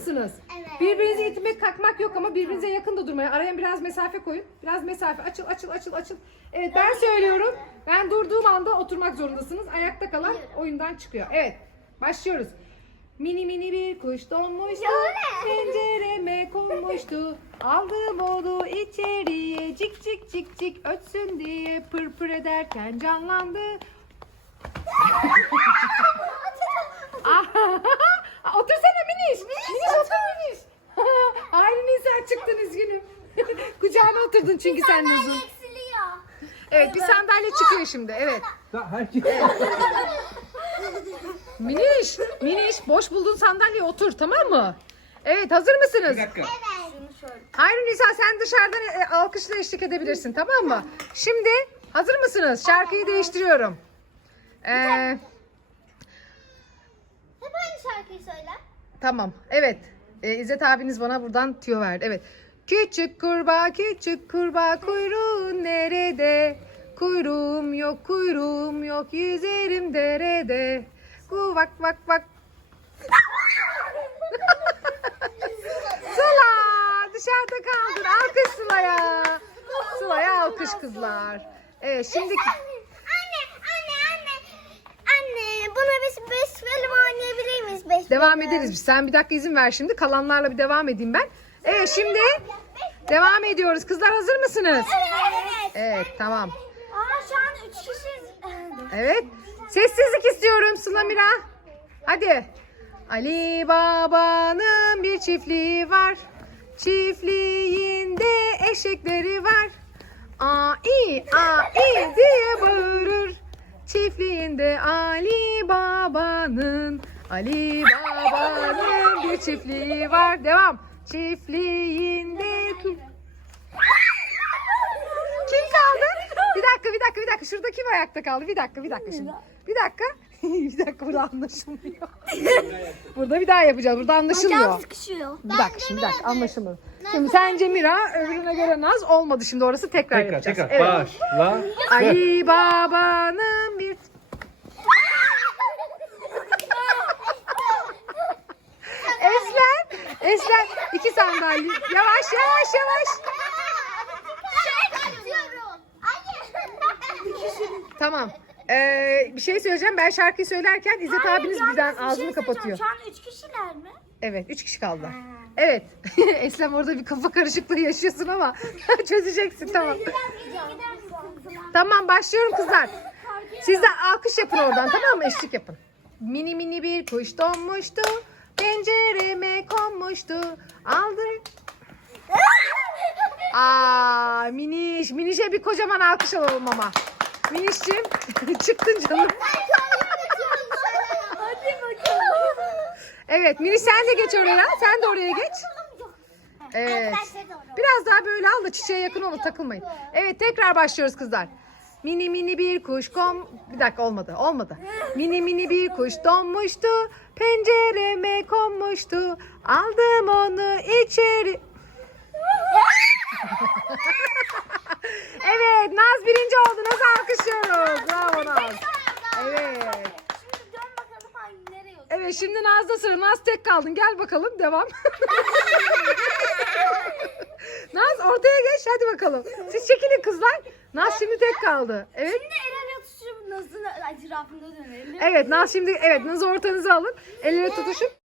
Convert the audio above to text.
mısınız? Evet. Birbirinizi itmek kalkmak yok ama birbirinize yakın da durmaya. Araya biraz mesafe koyun. Biraz mesafe. Açıl açıl açıl açıl. Evet ben söylüyorum. Ben durduğum anda oturmak zorundasınız. Ayakta kalan oyundan çıkıyor. Evet. Başlıyoruz. Mini mini bir kuş donmuştu. Pencereme konmuştu. Aldım onu içeriye. Cik cik cik cik ötsün diye pır pır ederken canlandı. Ah, Otursana Miniş. Miniş otur Miniş. Hayır Nisa çıktın üzgünüm. Oturdun çünkü sen de uzun. eksiliyor. Evet bir sandalye çıkıyor şimdi. Evet. Herkes Miniş. Miniş boş bulduğun sandalyeye otur tamam mı? Evet hazır mısınız? bir dakika. Hayır Nisa sen dışarıdan e, alkışla eşlik edebilirsin tamam mı? Şimdi hazır mısınız? Şarkıyı değiştiriyorum. Ee, Hep aynı şarkıyı söyle. Tamam. Evet. Ee, İzzet abiniz bana buradan tüyo verdi. Evet. Küçük kurbağa, küçük kurbağa kuyruğun nerede? Kuyruğum yok, kuyruğum yok, yüzerim derede. Kuvak vak vak. Sıla dışarıda kaldın. Alkış Sıla'ya. Sıla'ya alkış kızlar. Evet şimdiki... Anne, anne, anne. Anne, buna biz beş film oynayabilir miyiz? Beş Devam ederiz. biz. Sen bir dakika izin ver şimdi. Kalanlarla bir devam edeyim ben. Evet şimdi devam ediyoruz. Kızlar hazır mısınız? Evet. Evet tamam. Aa şu an üç kişiyiz. Evet. Sessizlik istiyorum Sıla Mira. Hadi. Ali Baba'nın bir çiftliği var. Çiftliğinde eşekleri var. Ai ai diye bağırır. Çiftliğinde Ali Baba'nın Ali Baba'nın çiftliği var. Devam. Çiftliğinde kim? Kim kaldı? Bir dakika, bir dakika, bir dakika. Şurada kim ayakta kaldı? Bir dakika, bir dakika şimdi. Bir dakika. bir dakika burada anlaşılmıyor. burada bir daha yapacağız. Burada anlaşılmıyor. sıkışıyor. Bir dakika şimdi bir dakika anlaşılmıyor. Şimdi sence Mira öbürüne göre Naz olmadı şimdi orası tekrar, Tekrar yapacağız. tekrar. Evet. Başla. Ali Baba'nın bir... Eslen iki sandalye. Yavaş yavaş yavaş. Tamam. Ee, bir şey söyleyeceğim. Ben şarkıyı söylerken İzzet abiniz birden şey ağzını kapatıyor. Şu an üç kişiler mi? Evet, üç kişi kaldı. Evet. Eslem orada bir kafa karışıklığı yaşıyorsun ama çözeceksin tamam. Tamam başlıyorum kızlar. Siz de alkış yapın oradan tamam mı? Eşlik yapın. Mini mini bir kuş donmuştu. Pencereme konmuştu. Aldı. Aa, miniş. Minişe bir kocaman alkış alalım ama. Minişciğim çıktın canım. Hadi bakalım. Evet Miniş sen de geç oraya. Sen de oraya geç. Evet. Biraz daha böyle al da çiçeğe yakın olun takılmayın. Evet tekrar başlıyoruz kızlar. Mini mini bir kuş kom... Bir dakika olmadı olmadı. Mini mini bir kuş donmuştu. Pencereme konmuştu. Aldım onu içeri. evet Naz birinci oldu. Naz'ı alkışlıyoruz. Bravo Naz. Evet. Şimdi dön bakalım hangi nereye oturuyor. Evet şimdi Naz'da sıra. Naz tek kaldın. Gel bakalım devam. Naz ortaya geç hadi bakalım. Siz çekilin kızlar. Naz şimdi tek kaldı. Evet. Şimdi el ele tutuşup Naz'ın etrafında dönelim. Evet Naz şimdi evet Naz'ı ortanıza alın. El ele tutuşun.